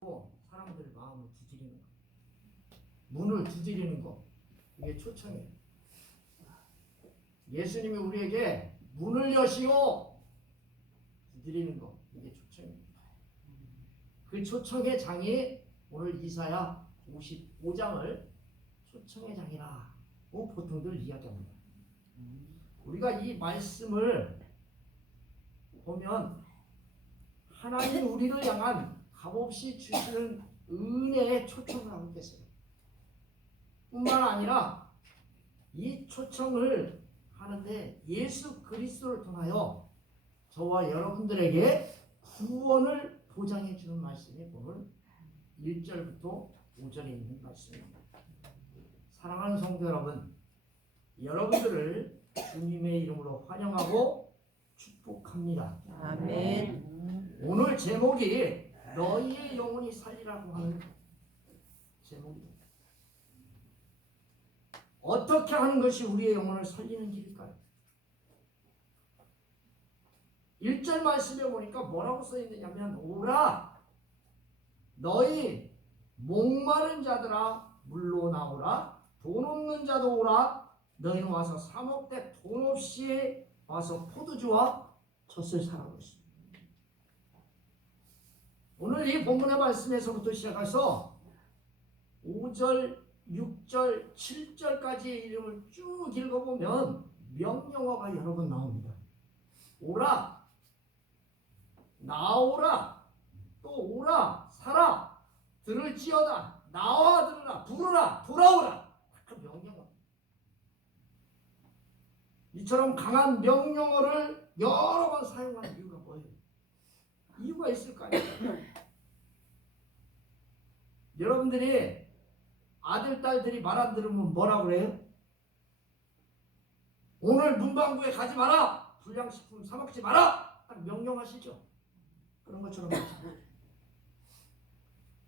사람들의 마음을 두드리는 거, 문을 두드리는 거, 이게 초청이에요. 예수님이 우리에게 문을 여시오 두드리는 거, 이게 초청입니다. 그 초청의 장이 오늘 이사야 55장을 초청의 장이라고 보통들 이야기합니다. 우리가 이 말씀을 보면 하나님이 우리를 향한 값없이 주시는 은혜의 초청을 하고 계세요. 뿐만 아니라 이 초청을 하는데 예수 그리스도를 통하여 저와 여러분들에게 구원을 보장해 주는 말씀이 오늘 1절부터 5절에 있는 말씀입니다. 사랑하는 성도 여러분, 여러분들을 주님의 이름으로 환영하고 축복합니다. 아멘. 오늘 제목이 너희의 영혼이 살리라고 하는 제목입니다. 어떻게 하는 것이 우리의 영혼을 살리는 길일까요? 1절 말씀에 보니까 뭐라고 써있느냐면, 오라 너희 목마른 자들아 물로 나오라, 돈 없는 자도 오라, 너희는 와서 사 먹되 돈 없이 와서 포도주와 젖을 사라고 했습니다. 오늘 이 본문의 말씀에서부터 시작해서 5절, 6절, 7절까지의 이름을 쭉 읽어보면 명령어가 여러 번 나옵니다. 오라, 나오라, 또 오라, 사라, 들을지어다, 나와 들으라, 부르라, 돌아오라. 그 명령어. 이처럼 강한 명령어를 여러 번 사용하는 이유가 뭐예요? 이유가 있을까요? 여러분들이 아들, 딸들이 말 안 들으면 뭐라 그래요? 오늘 문방구에 가지 마라! 불량식품 사 먹지 마라! 명령하시죠? 그런 것처럼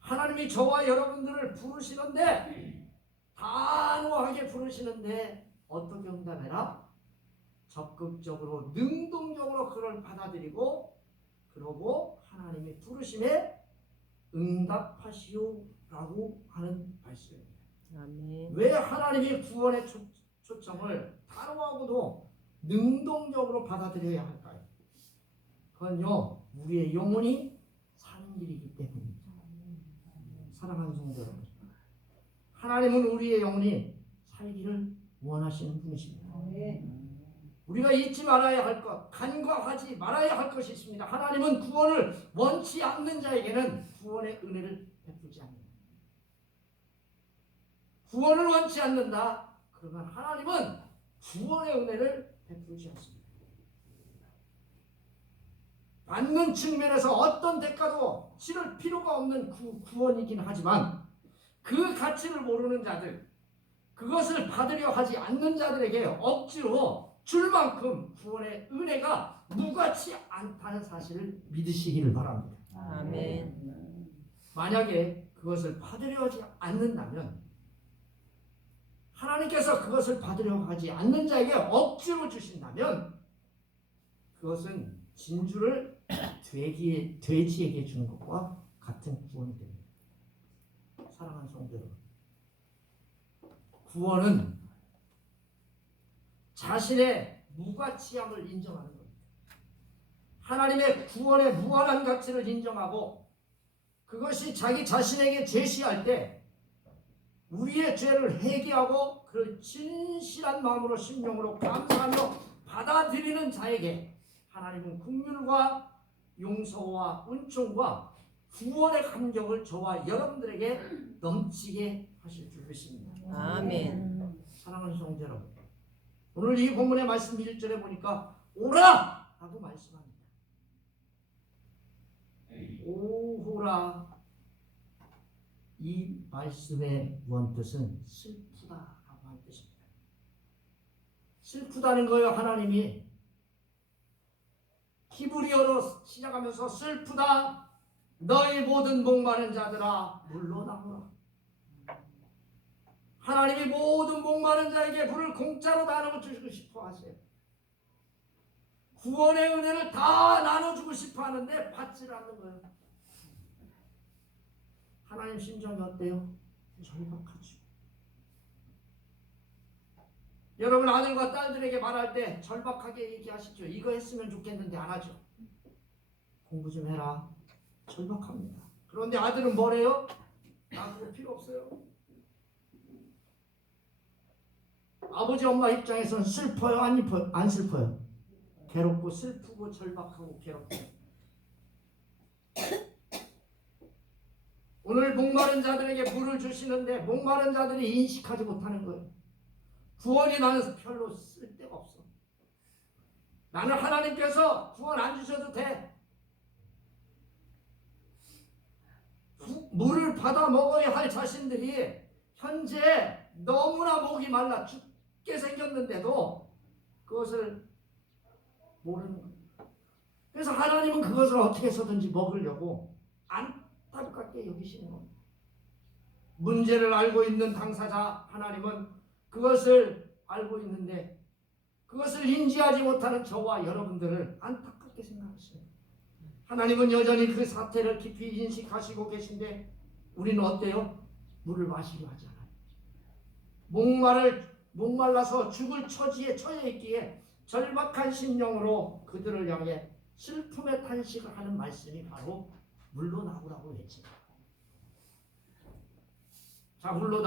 하나님이 저와 여러분들을 부르시는데, 단호하게 부르시는데 어떻게 응답해라? 적극적으로, 능동적으로 그걸 받아들이고, 그러고 하나님의 부르심에 응답하시오라고 하는 말씀입니다. 아멘. 왜 하나님의 구원의 초청을 단호하고도 능동적으로 받아들여야 할까요? 그건요, 우리의 영혼이 사는 길이기 때문입니다. 사랑하는 성도 여러분, 하나님은 우리의 영혼이 살기를 원하시는 분이십니다. 우리가 잊지 말아야 할 것, 간과하지 말아야 할 것이 있습니다. 하나님은 구원을 원치 않는 자에게는 구원의 은혜를 베풀지 않는다. 구원을 원치 않는다. 그러면 하나님은 구원의 은혜를 베풀지 않습니다. 받는 측면에서 어떤 대가도 치를 필요가 없는 구원이긴 하지만, 그 가치를 모르는 자들, 그것을 받으려 하지 않는 자들에게 억지로 줄 만큼 구원의 은혜가 무가치 않다는 사실을 믿으시기를 바랍니다. 아멘. 만약에 그것을 받으려 하지 않는다면, 하나님께서 그것을 받으려 하지 않는 자에게 억지로 주신다면, 그것은 진주를 돼지에게 주는 것과 같은 구원이 됩니다. 사랑하는 성도 여러분, 구원은 자신의 무가치함을 인정하는 겁니다. 하나님의 구원의 무한한 가치를 인정하고, 그것이 자기 자신에게 제시할 때 우리의 죄를 회개하고 그 진실한 마음으로, 심령으로 감사하며 받아들이는 자에게 하나님은 긍휼과 용서와 은총과 구원의 감격을 저와 여러분들에게 넘치게 하실 줄 믿습니다. 아멘. 사랑하는 성도 여러분, 오늘 이 본문의 말씀 1절에 보니까 오라! 라고 말씀합니다. 오호라, 이 말씀의 원뜻은 슬프다라고 하는 뜻입니다. 슬프다는 거예요. 하나님이 히브리어로 시작하면서 슬프다, 너희 모든 목마른 자들아 물로 나오라. 하나님이 모든 목마른 자에게 물을 공짜로 나눠주고 싶어 하세요. 구원의 은혜를 다 나눠주고 싶어 하는데 받지를 않는 거예요. 하나님 심정이 어때요? 절박하죠. 여러분 아들과 딸들에게 말할 때 절박하게 얘기하시죠. 이거 했으면 좋겠는데 안 하죠. 공부 좀 해라. 절박합니다. 그런데 아들은 뭐래요? 나 그거 필요 없어요. 아버지 엄마 입장에서는 슬퍼요? 안 슬퍼요? 괴롭고 슬프고 절박하고 괴롭고. 오늘 목마른 자들에게 물을 주시는데 목마른 자들이 인식하지 못하는 거예요. 구원이 나는 별로 쓸데가 없어. 나는 하나님께서 구원 안 주셔도 돼. 물을 받아 먹어야 할 자신들이 현재 너무나 목이 말라 죽게 생겼는데도 그것을 모르는 거예요. 그래서 하나님은 그것을 어떻게 해서든지 먹으려고 안타깝게 여기시는 겁니다. 문제를 알고 있는 당사자 하나님은 그것을 알고 있는데 그것을 인지하지 못하는 저와 여러분들을 안타깝게 생각하시는 거예요. 하나님은 여전히 그 사태를 깊이 인식하시고 계신데 우리는 어때요? 물을 마시려 하지 않아요. 목말라서 죽을 처지에 처해 있기에 절박한 심령으로 그들을 향해 슬픔의 탄식을 하는 말씀이 바로 물로 나오라고 외칩니다. 자, 물로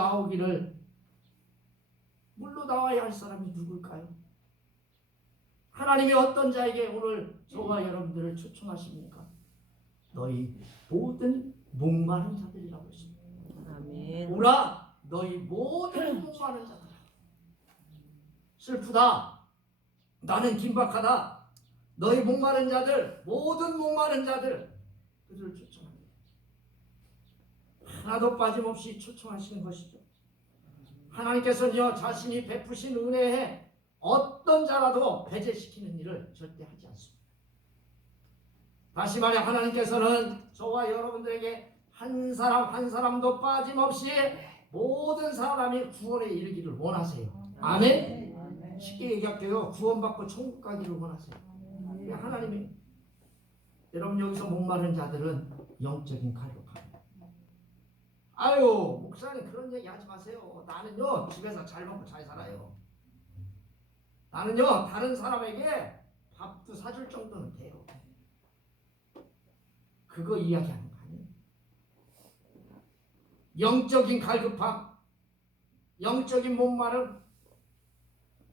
나와야 할 사람이 누굴까요? 하나님이 어떤 자에게 오늘 저와 여러분들을 초청하십니까? 너희 모든 목마른 자들이라고 했습니다. 아멘. 오라 너희 모든 목마른 자들아. 슬프다. 나는 긴박하다. 너희 목마른 자들, 모든 목마른 자들, 그들을 초청합니다. 하나도 빠짐없이 초청하시는 것이죠. 하나님께서는요 자신이 베푸신 은혜에 어떤 자라도 배제시키는 일을 절대 하지 않습니다. 다시 말해 하나님께서는 저와 여러분들에게 한 사람 한 사람도 빠짐없이 모든 사람이 구원에 이르기를 원하세요. 아멘. 쉽게 얘기할게요. 구원받고 천국 가기를 원하세요. 하나님이 여러분 여기서 목마른 자들은 영적인 가족합니다. 아유 목사님 그런 얘기 하지 마세요. 나는요 집에서 잘 먹고 잘 살아요. 나는요 다른 사람에게 밥도 사줄 정도는 돼요. 그거 이야기하는 거 아니에요. 영적인 갈급함, 영적인 목마름,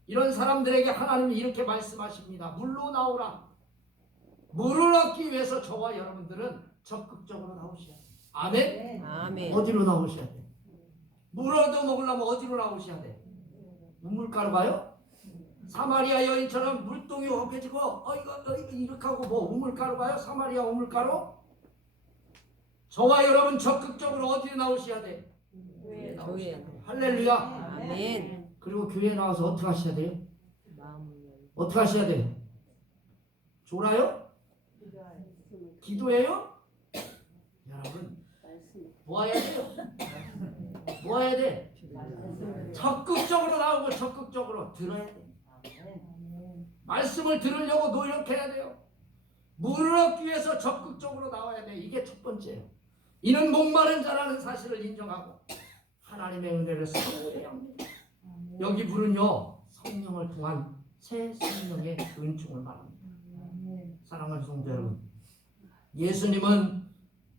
이런 사람들에게 하나님이 이렇게 말씀하십니다. 물로 나오라. 물을 얻기 위해서 저와 여러분들은 적극적으로 나오셔야 돼요. 아멘? 아멘. 어디로 나오셔야 돼요? 물 얻어 먹으려면 어디로 나오셔야 돼요? 우물가로 가요? 사마리아 여인처럼 물동이 헛개지고 이거 이렇게 하고 뭐 우물가로 가요? 사마리아 우물가로? 저와 여러분 적극적으로 어디로 나오셔야 돼요? 교회. 할렐루야. 아멘. 그리고 교회에 나와서 어떻게 하셔야 돼요? 어떻게 하셔야 돼요? 졸아요? 기도해요? 여러분 뭐 해야 돼요? 뭐 해야 돼? 적극적으로 나오고 적극적으로 들어야 돼. 말씀을 들으려고 노력해야 돼요. 물을 얻기 위해서 적극적으로 나와야 돼. 이게 첫 번째예요. 이는 목마른 자라는 사실을 인정하고 하나님의 은혜를 사모해야 합니다. 여기 물은요 성령을 통한 새 생명의 은총을 말합니다. 사랑하는 성도 여러분, 예수님은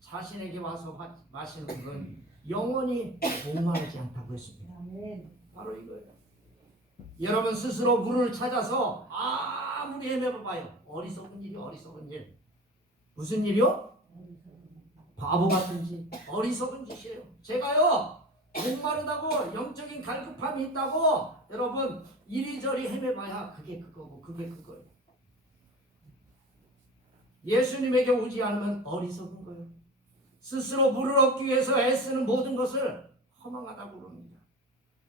자신에게 와서 마시는 물은 영원히 목마르지 않다고 했습니다. 바로 이거예요. 여러분 스스로 물을 찾아서 아무리 헤매봐봐요. 어리석은 일이 어리석은 일. 무슨 일이요? 바보 같은 짓, 어리석은 짓이에요. 제가요 목마르다고 영적인 갈급함이 있다고 여러분 이리저리 헤매봐야 그게 그거고 그게 그거예요. 예수님에게 오지 않으면 어리석은 거예요. 스스로 물을 얻기 위해서 애쓰는 모든 것을 허망하다고 그럽니다.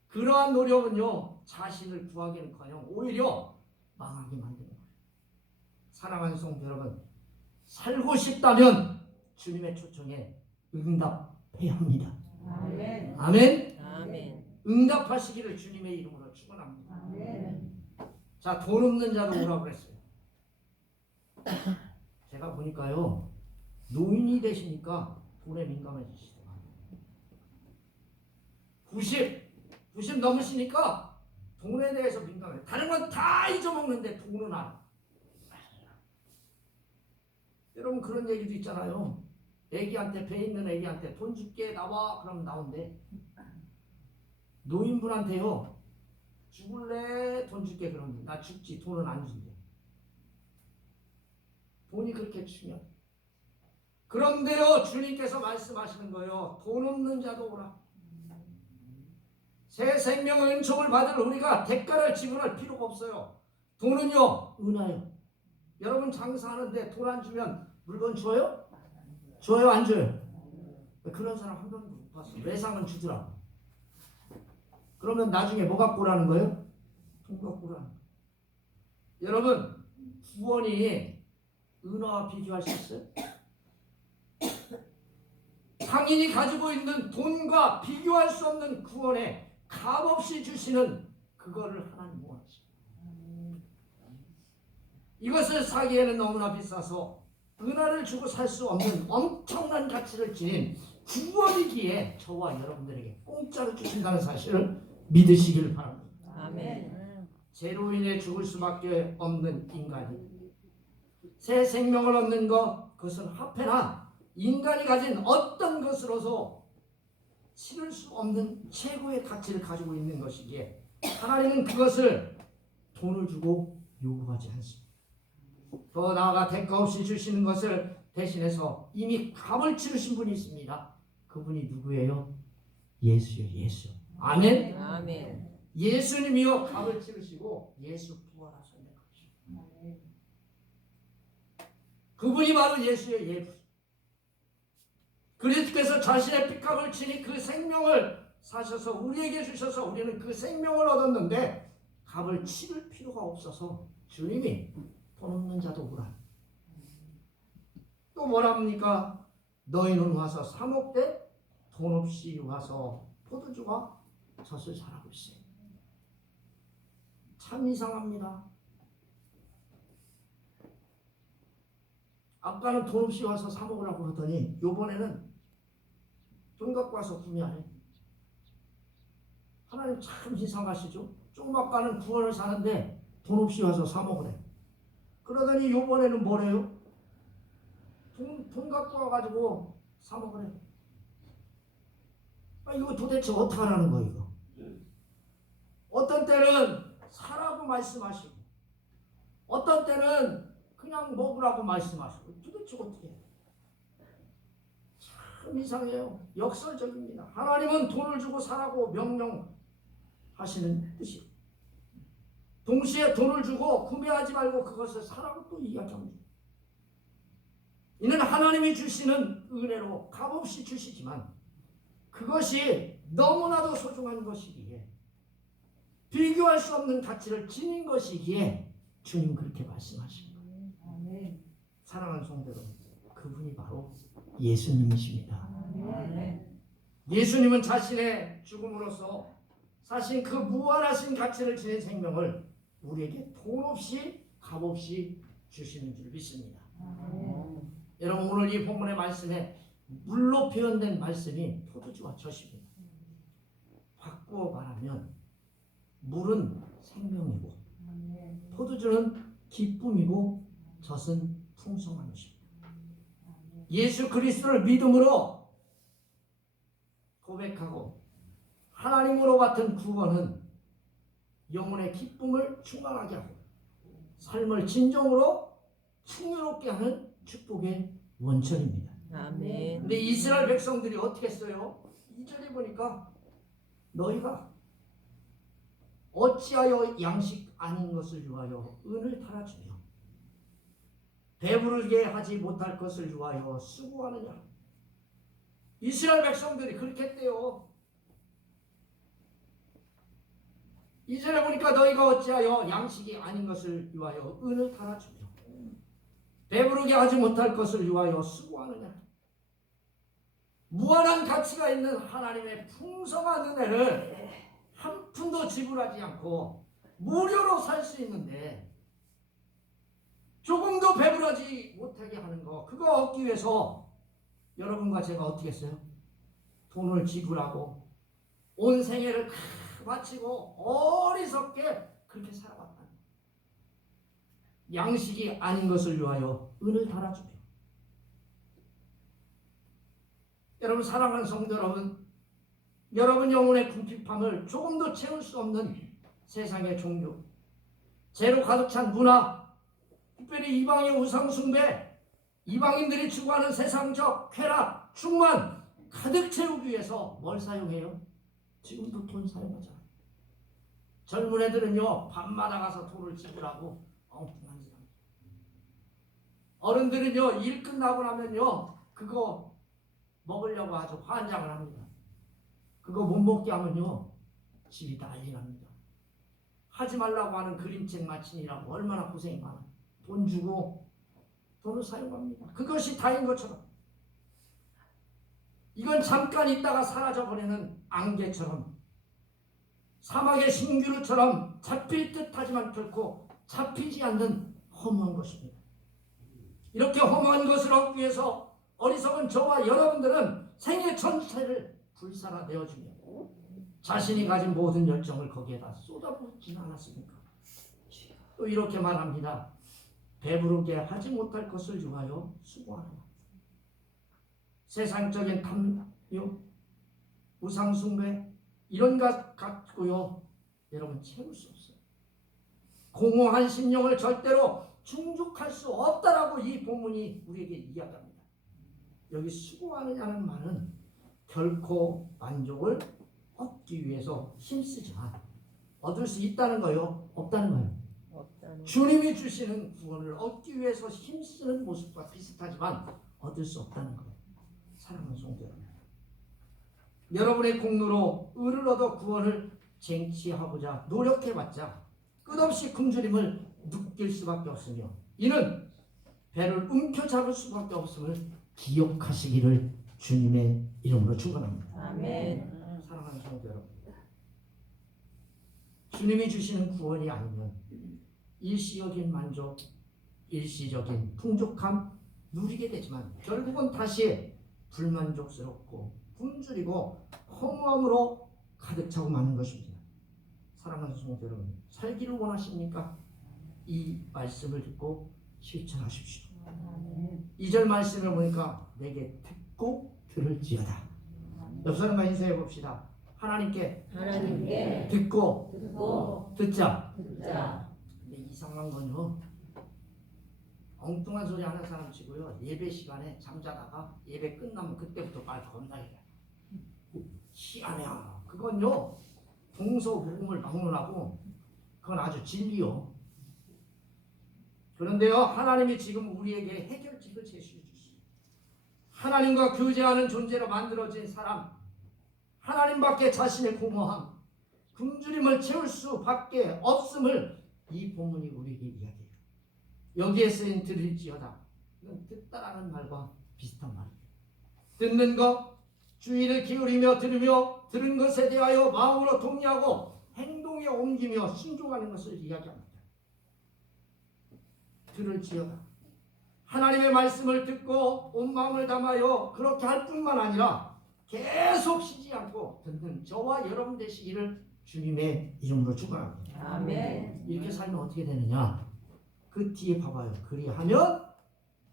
그러한 노력은요 자신을 구하기는커녕 오히려 망하게 만드는 거예요. 사랑하는 성도 여러분, 살고 싶다면 주님의 초청에 응답해야 합니다. 아멘. 아멘. 아멘. 응답하시기를 주님의 이름으로 축원합니다. 아멘. 자, 돈 없는 자도 오라고 그랬어요. 제가 보니까요 노인이 되시니까 돈에 민감해지시더라고요. 90 넘으시니까 돈에 대해서 민감해요. 다른 건 다 잊어먹는데 돈은 알아. 여러분 그런 얘기도 있잖아요. 애기한테, 배 있는 애기한테 돈 줄게 나와 그러면 나온대. 노인분한테요, 죽을래 돈 줄게 그러면 나 죽지 돈은 안 준대. 돈이 그렇게 중요해. 그런데요 주님께서 말씀하시는 거예요. 돈 없는 자도 오라. 새 생명의 은총을 받을 우리가 대가를 지불할 필요가 없어요. 돈은요 은하요. 여러분 장사하는데 돈 안 주면 물건 줘요? 줘요 안 줘요? 그런 사람 한 번도 못 봤어. 외상은 주더라고. 그러면 나중에 뭐 갖고 오라는 거예요? 돈 갖고 오라는 거예요. 여러분 구원이 은화와 비교할 수 있어요? 당인이 가지고 있는 돈과 비교할 수 없는 구원에 값없이 주시는 그거를 하나님 원하십니다. 이것을 사기에는 너무나 비싸서 은화를 주고 살 수 없는 엄청난 가치를 지닌 구원이기에 저와 여러분들에게 공짜로 주신다는 사실을 믿으시길 바랍니다. 아멘. 죄로 인해 죽을 수밖에 없는 인간이 새 생명을 얻는 것, 그것은 화폐나 인간이 가진 어떤 것으로서 치를 수 없는 최고의 가치를 가지고 있는 것이기에 하나님은 그것을 돈을 주고 요구하지 않습니다. 더 나아가 대가 없이 주시는 것을 대신해서 이미 값을 치르신 분이 있습니다. 그분이 누구예요? 예수요, 예수. 아멘. 아멘. 예수님이요 값을 치르시고 예수 부활하셨는 것이죠. 그분이 바로 예수요, 예수. 그리스도께서 자신의 피값을 치니 그 생명을 사셔서 우리에게 주셔서 우리는 그 생명을 얻었는데 값을 치를 필요가 없어서 주님이 돈 없는 자도 오라. 또 뭐랍니까? 너희는 와서 사 먹되 돈 없이 와서 포도주와 젖을 사라고 있어요. 참 이상합니다. 아까는 돈 없이 와서 사 먹으라고 그러더니 요번에는 돈 갖고 와서 구매하래. 하나님 참 이상하시죠? 좀 아까는 구원을 사는데 돈 없이 와서 사 먹으래. 그러더니 요번에는 뭐래요? 돈 갖고 와가지고 사 먹으래. 이거 도대체 어떻게 하라는 거예요? 이거? 어떤 때는 사라고 말씀하시고 어떤 때는 그냥 먹으라고 말씀하시고 도대체 어떻게 해요? 참 이상해요. 역설적입니다. 하나님은 돈을 주고 사라고 명령하시는 뜻이에요. 동시에 돈을 주고 구매하지 말고 그것을 사라고 또 이야기합니다. 이는 하나님이 주시는 은혜로 값없이 주시지만 그것이 너무나도 소중한 것이기에 비교할 수 없는 가치를 지닌 것이기에 주님 그렇게 말씀하십니다. 사랑하는 성도 여러분, 그분이 바로 예수님이십니다. 예수님은 자신의 죽음으로써 사실 그 무한하신 가치를 지닌 생명을 우리에게 돈 없이 값없이 주시는 줄 믿습니다. 여러분 오늘 이 본문의 말씀에 물로 표현된 말씀이 포도주와 젖입니다. 바꾸어 말하면 물은 생명이고 포도주는 기쁨이고 젖은 풍성한 것입니다. 예수 그리스도를 믿음으로 고백하고 하나님으로 같은 구원은 영혼의 기쁨을 충만하게 하고 삶을 진정으로 풍요롭게 하는 축복의 원천입니다. 아멘. 근데 이스라엘 백성들이 어떻게 했어요? 2절에 보니까 너희가 어찌하여 양식 아닌 것을 위하여 은을 달아주며 배부르게 하지 못할 것을 위하여 수고하느냐. 이스라엘 백성들이 그렇게 했대요. 2절에 보니까 너희가 어찌하여 양식이 아닌 것을 위하여 은을 달아주며 배부르게 하지 못할 것을 위하여 수고하느냐. 무한한 가치가 있는 하나님의 풍성한 은혜를 한 푼도 지불하지 않고 무료로 살 수 있는데 조금도 배부르지 못하게 하는 거, 그거 얻기 위해서 여러분과 제가 어떻게 했어요? 돈을 지불하고 온 생애를 다 바치고 어리석게 그렇게 살아왔다. 양식이 아닌 것을 위하여 은을 달아주며. 여러분 사랑하는 성도 여러분, 여러분 영혼의 궁핍함을 조금도 채울 수 없는 세상의 종교, 죄로 가득 찬 문화, 특별히 이방의 우상 숭배, 이방인들이 추구하는 세상적 쾌락, 충만 가득 채우기 위해서 뭘 사용해요? 지금도 돈 사용하잖아요. 젊은 애들은요 밤마다 가서 돈을 지불하고 엉뚱한 짓 합니다. 어른들은요 일 끝나고 나면요 그거 먹으려고 아주 환장을 합니다. 그거 못 먹게 하면요 집이 난리 납니다. 하지 말라고 하는 그림책 마친이라고 얼마나 고생이 많아. 돈 주고 돈을 사용합니다. 그것이 다인 것처럼 이건 잠깐 있다가 사라져버리는 안개처럼 사막의 신기루처럼 잡힐 듯하지만 결코 잡히지 않는 허무한 것입니다. 이렇게 허무한 것을 얻기 위해서 어리석은 저와 여러분들은 생애 전체를 불사라 내어주며 자신이 가진 모든 열정을 거기에다 쏟아붓지는 않았습니까? 또 이렇게 말합니다. 배부르게 하지 못할 것을 위하여 수고하라. 세상적인 탐욕, 우상숭배 이런 것 갖고요 여러분 채울 수 없어요. 공허한 심령을 절대로 충족할 수 없다라고 이 본문이 우리에게 이야기합니다. 여기 수고하느냐는 말은 결코 만족을 얻기 위해서 힘쓰지만 얻을 수 있다는 거요? 없다는 거예요? 없다는 주님이 주시는 구원을 얻기 위해서 힘쓰는 모습과 비슷하지만 얻을 수 없다는 거예요. 사랑하는 성도 여러분, 여러분의 공로로 의를 얻어 구원을 쟁취하고자 노력해봤자 끝없이 굶주림을 느낄 수밖에 없으며 이는 배를 움켜잡을 수밖에 없음을 기억하시기를 주님의 이름으로 축원합니다. 아멘. 사랑하는 성도 여러분, 주님이 주시는 구원이 아니면 일시적인 만족, 일시적인 풍족함 누리게 되지만 결국은 다시 불만족스럽고 굶주리고 허무함으로 가득 차고 마는 것입니다. 사랑하는 성도 여러분, 살기를 원하십니까? 이 말씀을 듣고 실천하십시오. 2절 말씀을 보니까 내게 듣고 들을지어다. 옆 사람과 인사해 봅시다. 하나님께 듣고 듣자. 근데 이상한 건요, 엉뚱한 소리 하는 사람 치고요 예배 시간에 잠자다가 예배 끝나면 그때부터 말 겁나게 해. 희한해요. 그건요 동서복음을 막론하고 그건 아주 진리요. 그런데요 하나님이 지금 우리에게 해결책을 제시해 주시오. 하나님과 교제하는 존재로 만들어진 사람, 하나님밖에 자신의 공허함, 굶주림을 채울 수밖에 없음을 이 본문이 우리에게 이야기해요. 여기에 쓰인 들을지어다, 이건 듣다라는 말과 비슷한 말이에요. 듣는 것, 주의를 기울이며 들으며 들은 것에 대하여 마음으로 동의하고 행동에 옮기며 순종하는 것을 이야기합니다. 들을지어다, 하나님의 말씀을 듣고 온 마음을 담아요 그렇게 할 뿐만 아니라 계속 쉬지 않고 듣는 저와 여러분 되시기를 주님의 이름으로 축원합니다. 아멘. 이렇게 살면 어떻게 되느냐? 그 뒤에 봐봐요. 그리하면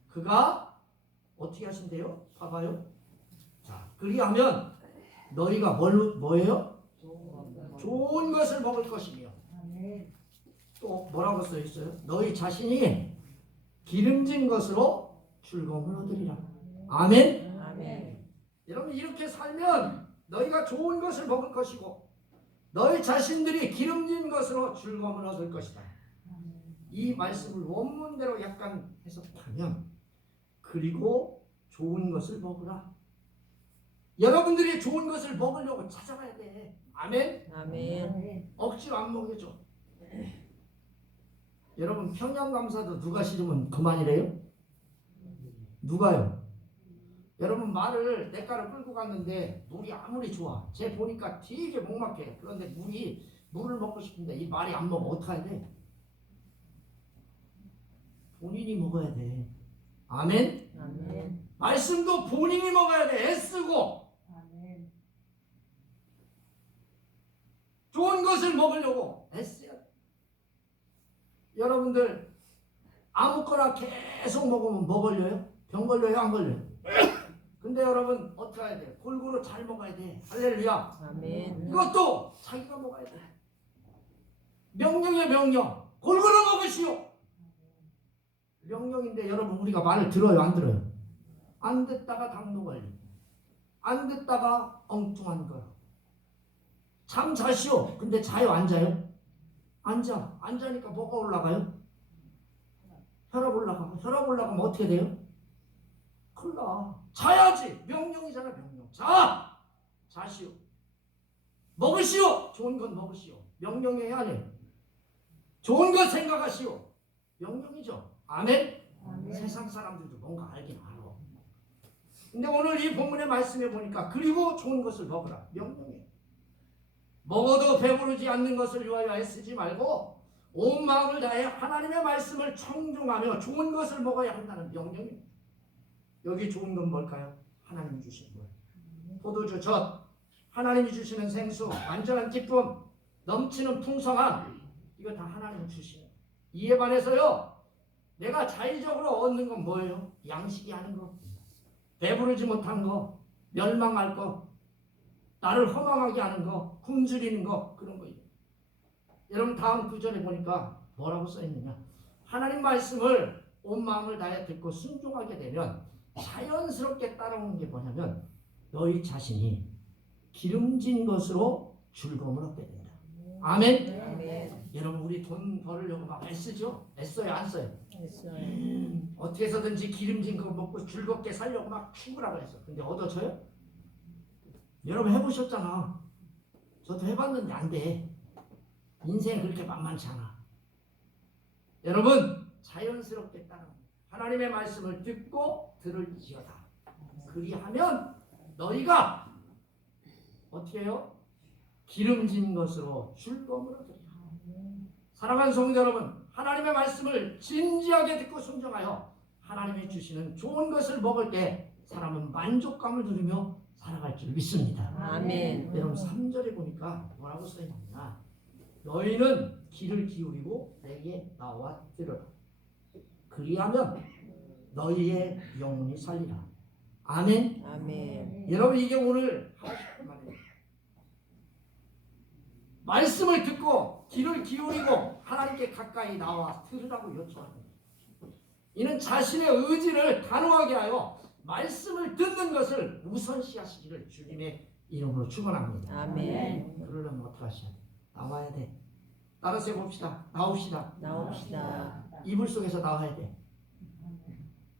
그가 어떻게 하신대요? 봐봐요. 자, 그리하면 너희가 뭐예요? 좋은 것을 먹을 것이며 또 뭐라고 써 있어요? 너희 자신이 기름진 것으로 즐거움을 얻으리라. 아멘. 아멘. 여러분 이렇게 살면 너희가 좋은 것을 먹을 것이고 너희 자신들이 기름진 것으로 즐거움을 얻을 것이다. 이 말씀을 원문대로 약간 해석하면 그리고 좋은 것을 먹으라. 여러분들이 좋은 것을 먹으려고 찾아가야 돼. 아멘. 아멘. 억지로 안 먹여줘. 여러분 평양감사도 누가 싫으면 그만이래요? 누가요? 여러분 말을 냇가를 끌고 갔는데 물이 아무리 좋아, 쟤 보니까 되게 목막해. 그런데 물을 먹고 싶은데 이 말이 안 먹어. 어떡해야 돼? 본인이 먹어야 돼. 아멘? 아멘. 말씀도 본인이 먹어야 돼. 애쓰고. 좋은 것을 먹으려고 애써야 돼. 여러분들 아무거나 계속 먹으면 뭐 걸려요? 병 걸려요? 안 걸려요? 근데 여러분 어떻게 해야 돼? 골고루 잘 먹어야 돼. 할렐루야. 아멘. 이것도 자기가 먹어야 돼. 명령이야 명령. 골고루 먹으시오. 명령인데 여러분 우리가 말을 들어요? 안 들어요? 안 듣다가 당뇨 걸리고 안 듣다가 엉뚱한 거야. 잠 자시오. 근데 자요 안 자요? 앉아. 앉으니까 뭐가 올라가요? 혈압 올라가고 혈압 올라가면 어떻게 돼요? 큰일 나. 자야지. 명령이잖아 명령. 자. 자시오. 먹으시오. 좋은 건 먹으시오. 명령해야 하네. 좋은 것 생각하시오. 명령이죠. 아멘. 세상 사람들도 뭔가 알긴 알아. 근데 오늘 이 본문의 말씀에 보니까 그리고 좋은 것을 먹으라. 명령이에요. 먹어도 배부르지 않는 것을 위하여 애쓰지 말고 온 마음을 다해 하나님의 말씀을 청중하며 좋은 것을 먹어야 한다는 명령입니다. 여기 좋은 건 뭘까요? 하나님이 주신 거예요. 포도주, 젖, 하나님이 주시는 생수, 완전한 기쁨, 넘치는 풍성함, 이거 다 하나님이 주시는 거예요. 이에 반해서요, 내가 자의적으로 얻는 건 뭐예요? 양식이 아닌 거, 배부르지 못한 거, 멸망할 거, 나를 허망하게 하는 거, 굶주리는 거, 그런 거예요. 여러분 다음 구절에 보니까 뭐라고 써있느냐? 하나님 말씀을 온 마음을 다해 듣고 순종하게 되면 자연스럽게 따라오는 게 뭐냐면 너희 자신이 기름진 것으로 즐거움을 얻게 된다. 아멘? 아멘. 여러분 우리 돈 벌으려고 막 애쓰죠? 애써요 안 써요? 했어요. 어떻게 해서든지 기름진 거 먹고 즐겁게 살려고 막 죽으라고 했어. 근데 얻어져요? 여러분 해보셨잖아. 저도 해봤는데 안 돼. 인생 그렇게 만만치 않아. 여러분 자연스럽게 따라옵니다. 하나님의 말씀을 듣고 들을지어다. 그리하면 너희가 어떻게 해요? 기름진 것으로 즐거움을 얻으리라. 사랑하는 성도 여러분, 하나님의 말씀을 진지하게 듣고 순종하여 하나님이 주시는 좋은 것을 먹을 때 사람은 만족감을 누리며 살아갈 줄 믿습니다. 아멘. 여러분 3절에 보니까 뭐라고 써있느냐? 너희는 귀를 기울이고 내게 나와 들으라. 그리하면 너희의 영혼이 살리라. 아멘. 아멘. 여러분 이게 오늘 하고 싶은 말이에요. 말씀을 듣고 귀를 기울이고 하나님께 가까이 나와 들으라고 요청합니다. 이는 자신의 의지를 단호하게 하여 말씀을 듣는 것을 우선시하시기를 주님의 이름으로 축원합니다. 아멘. 그러려면 어떻게 하셔야 돼? 나와야 돼. 따라서 해봅시다. 나옵시다. 나옵시다. 이불 속에서 나와야 돼.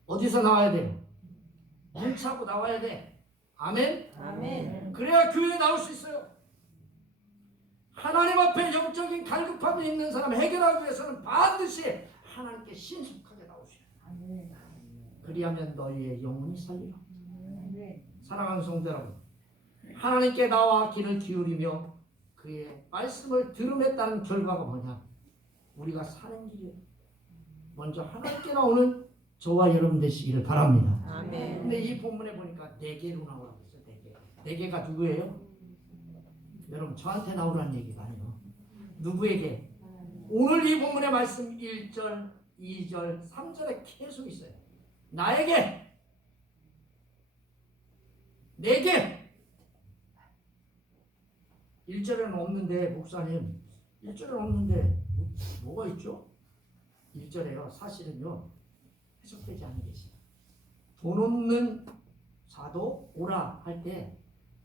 어디서 나와야 돼요? 문 차고 나와야 돼. 아멘? 아멘. 그래야 교회에 나올 수 있어요. 하나님 앞에 영적인 갈급함이 있는 사람 해결하기 위해서는 반드시 하나님께 신속하게 나오셔야 돼요. 그리하면 너희의 영혼이 살리라. 사랑하는 성도 여러분, 하나님께 나와 귀를 기울이며 그의 말씀을 들음에 따른 결과가 뭐냐? 우리가 사는 길이에요. 먼저 하나님께 나오는 저와 여러분 되시기를 바랍니다. 아멘. 근데 이 본문에 보니까 네 개로 나오라고 했어요. 네 개. 네 개가 누구예요? 여러분 저한테 나오라는 얘기가 아니에요. 누구에게? 오늘 이 본문의 말씀 1절, 2절, 3절에 계속 있어요. 나에게, 내게. 1절에는 없는데 목사님 1절에는 없는데 뭐가 있죠? 1절에요. 사실은요. 해석되지 않는 게 있어요. 돈 없는 사도 오라 할 때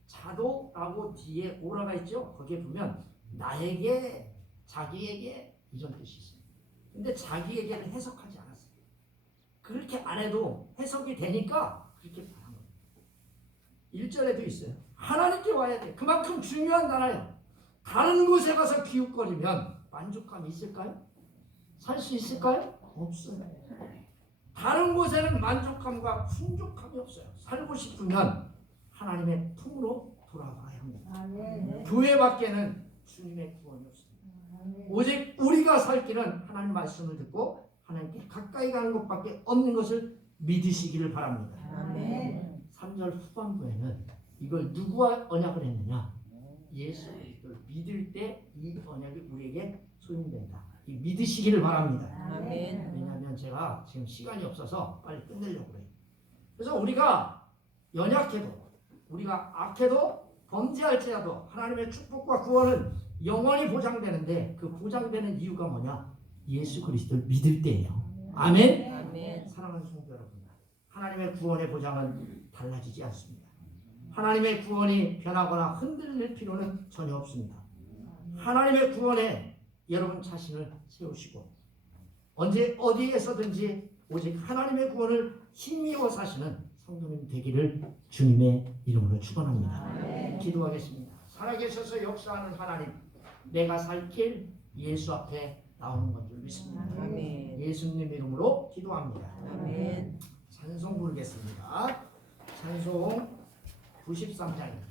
자도라고 뒤에 오라가 있죠. 거기에 보면 나에게, 자기에게 이런 뜻이 있어요. 근데 자기에게는 해석하지 않았어요. 그렇게 안 해도 해석이 되니까 그렇게 말한 거예요. 1절에도 있어요. 하나님께 와야 돼. 그만큼 중요한 나라예요. 다른 곳에 가서 기웃거리면 만족감이 있을까요? 살 수 있을까요? 없어요. 다른 곳에는 만족감과 풍족함이 없어요. 살고 싶으면 하나님의 품으로 돌아가야 합니다. 아멘. 교회 밖에는 주님의 구원이 없습니다. 오직 우리가 살 길은 하나님 말씀을 듣고 하나님께 가까이 가는 것밖에 없는 것을 믿으시기를 바랍니다. 아멘. 3절 후반부에는 이걸 누구와 언약을 했느냐? 예수 그리스도를 믿을 때 이 언약이 우리에게 소용된다. 이 믿으시기를 바랍니다. 아멘. 왜냐하면 제가 지금 시간이 없어서 빨리 끝내려고 그래요. 그래서 우리가 연약해도 우리가 악해도 범죄할지라도 하나님의 축복과 구원은 영원히 보장되는데 그 보장되는 이유가 뭐냐? 예수 그리스도를 믿을 때예요. 아멘. 아멘. 사랑하는 성도 여러분, 하나님의 구원의 보장은 달라지지 않습니다. 하나님의 구원이 변하거나 흔들릴 필요는 전혀 없습니다. 하나님의 구원에 여러분 자신을 세우시고 언제 어디에서든지 오직 하나님의 구원을 힘입어 사시는 성도님 되기를 주님의 이름으로 축원합니다. 기도하겠습니다. 살아계셔서 역사하는 하나님, 내가 살 길 예수 앞에 나오는 것 줄 믿습니다. 아멘. 예수님 이름으로 기도합니다. 아멘. 찬송 부르겠습니다. 찬송 93장입니다.